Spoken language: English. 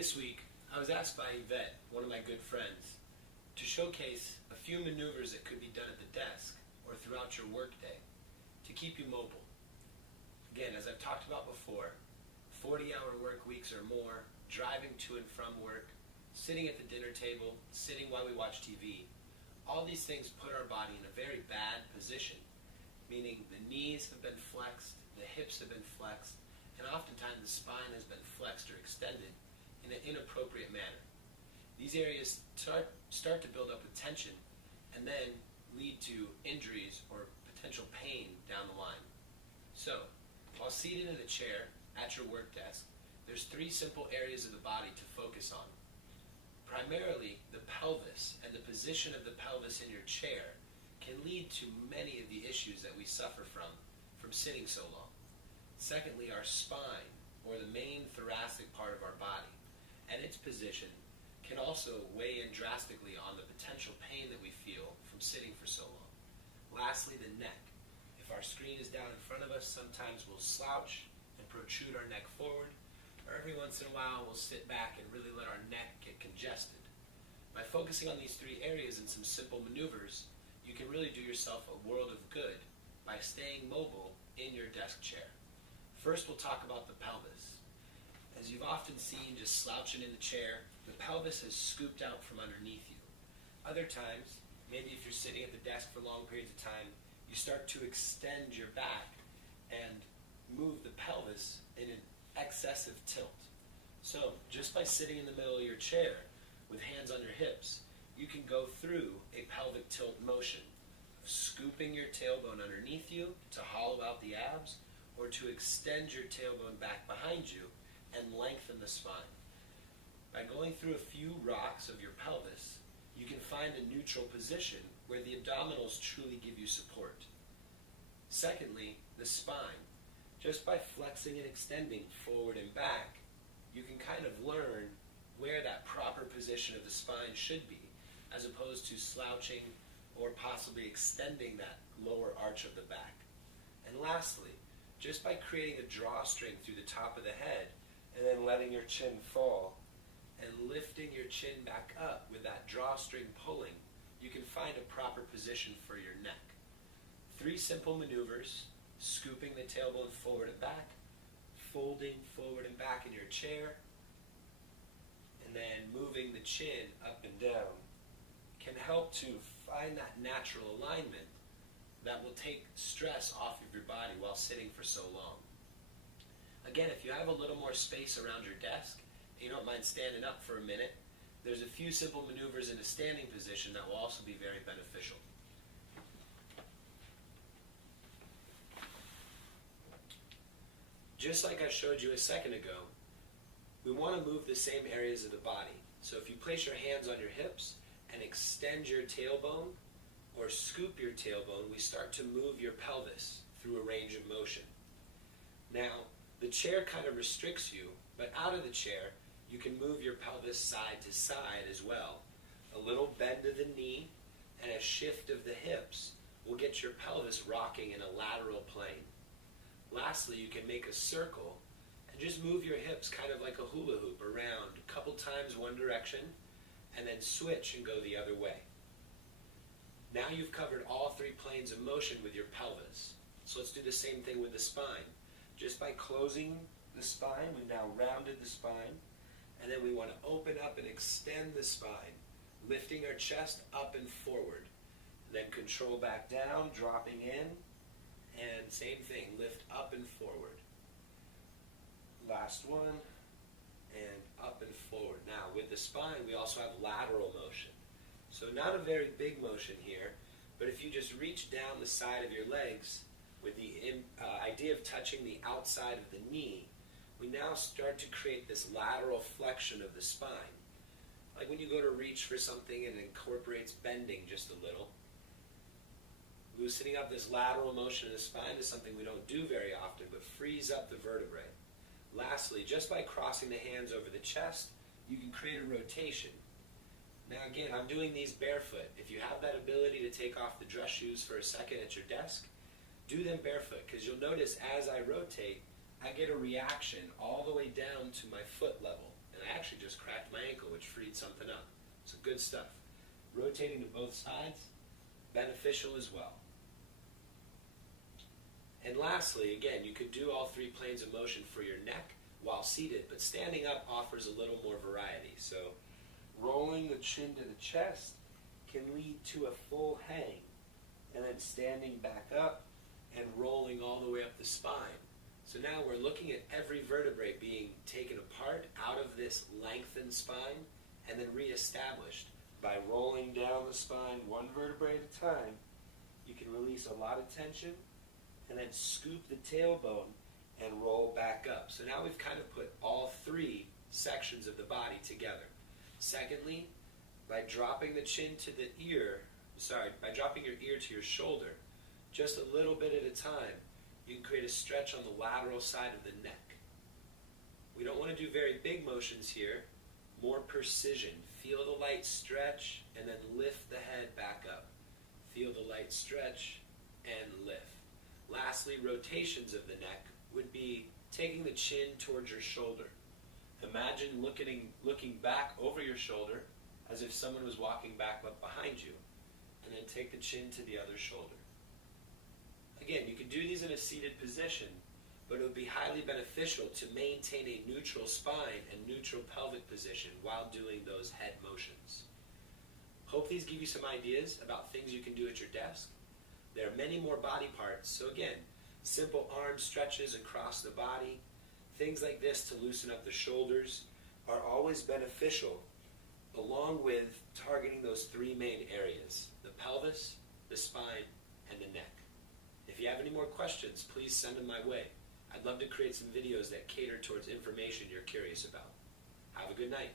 This week, I was asked by Yvette, one of my good friends, to showcase a few maneuvers that could be done at the desk or throughout your workday to keep you mobile. Again, as I've talked about before, 40-hour work weeks or more, driving to and from work, sitting at the dinner table, sitting while we watch TV, all these things put our body in a very bad position, meaning the knees have been flexed, the hips have been flexed, and oftentimes the spine has been flexed or extended in an inappropriate manner. These areas start to build up with tension and then lead to injuries or potential pain down the line. So, while seated in a chair at your work desk, there's three simple areas of the body to focus on. Primarily, the pelvis and the position of the pelvis in your chair can lead to many of the issues that we suffer from sitting so long. Secondly, our spine, or the main thoracic part of our body, and its position can also weigh in drastically on the potential pain that we feel from sitting for so long. Lastly, the neck. If our screen is down in front of us, sometimes we'll slouch and protrude our neck forward, or every once in a while we'll sit back and really let our neck get congested. By focusing on these three areas and some simple maneuvers, you can really do yourself a world of good by staying mobile in your desk chair. First, we'll talk about the pelvis. As you've often seen just slouching in the chair, the pelvis is scooped out from underneath you. Other times, maybe if you're sitting at the desk for long periods of time, you start to extend your back and move the pelvis in an excessive tilt. So, just by sitting in the middle of your chair with hands on your hips, you can go through a pelvic tilt motion of scooping your tailbone underneath you to hollow out the abs, or to extend your tailbone back behind you and lengthen the spine. By going through a few rocks of your pelvis, you can find a neutral position where the abdominals truly give you support. Secondly, the spine. Just by flexing and extending forward and back, you can kind of learn where that proper position of the spine should be, as opposed to slouching or possibly extending that lower arch of the back. And lastly, just by creating a drawstring through the top of the head and then letting your chin fall and lifting your chin back up with that drawstring pulling, you can find a proper position for your neck. Three simple maneuvers: scooping the tailbone forward and back, folding forward and back in your chair, and then moving the chin up and down, can help to find that natural alignment that will take stress off of your body while sitting for so long. Again, if you have a little more space around your desk, and you don't mind standing up for a minute, there's a few simple maneuvers in a standing position that will also be very beneficial. Just like I showed you a second ago, we want to move the same areas of the body. So if you place your hands on your hips and extend your tailbone, or scoop your tailbone, we start to move your pelvis through a range of motion. Now, the chair kind of restricts you, but out of the chair, you can move your pelvis side to side as well. A little bend of the knee and a shift of the hips will get your pelvis rocking in a lateral plane. Lastly, you can make a circle and just move your hips kind of like a hula hoop around a couple times one direction, and then switch and go the other way. Now you've covered all three planes of motion with your pelvis. So let's do the same thing with the spine. Just by closing the spine, we've now rounded the spine, and then we want to open up and extend the spine, lifting our chest up and forward. Then control back down, dropping in, and same thing, lift up and forward. Last one, and up and forward. Now with the spine, we also have lateral motion. So not a very big motion here, but if you just reach down the side of your legs with the idea of touching the outside of the knee, we now start to create this lateral flexion of the spine. Like when you go to reach for something and it incorporates bending just a little. Loosening up this lateral motion of the spine is something we don't do very often, but frees up the vertebrae. Lastly, just by crossing the hands over the chest, you can create a rotation. Now again, I'm doing these barefoot. If you have that ability to take off the dress shoes for a second at your desk, do them barefoot, because you'll notice as I rotate, I get a reaction all the way down to my foot level. And and I actually just cracked my ankle, which freed something up. So good stuff. Rotating to both sides, beneficial as well. And lastly, again, you could do all three planes of motion for your neck while seated, but standing up offers a little more variety. So rolling the chin to the chest can lead to a full hang, and then standing back up and rolling all the way up the spine. So now we're looking at every vertebrae being taken apart out of this lengthened spine and then reestablished by rolling down the spine one vertebrae at a time. You can release a lot of tension and then scoop the tailbone and roll back up. So now we've kind of put all three sections of the body together. Secondly, by dropping the chin to the ear, by dropping your ear to your shoulder, just a little bit at a time, you can create a stretch on the lateral side of the neck. We don't want to do very big motions here, more precision. Feel the light stretch and then lift the head back up. Feel the light stretch and lift. Lastly, rotations of the neck would be taking the chin towards your shoulder. Imagine looking back over your shoulder as if someone was walking back up behind you, and then take the chin to the other shoulder. Again, you can do these in a seated position, but it would be highly beneficial to maintain a neutral spine and neutral pelvic position while doing those head motions. Hope these give you some ideas about things you can do at your desk. There are many more body parts, so again, simple arm stretches across the body, things like this to loosen up the shoulders are always beneficial, along with targeting those three main areas: the pelvis, the spine, and the neck. If you have any more questions, please send them my way. I'd love to create some videos that cater towards information you're curious about. Have a good night.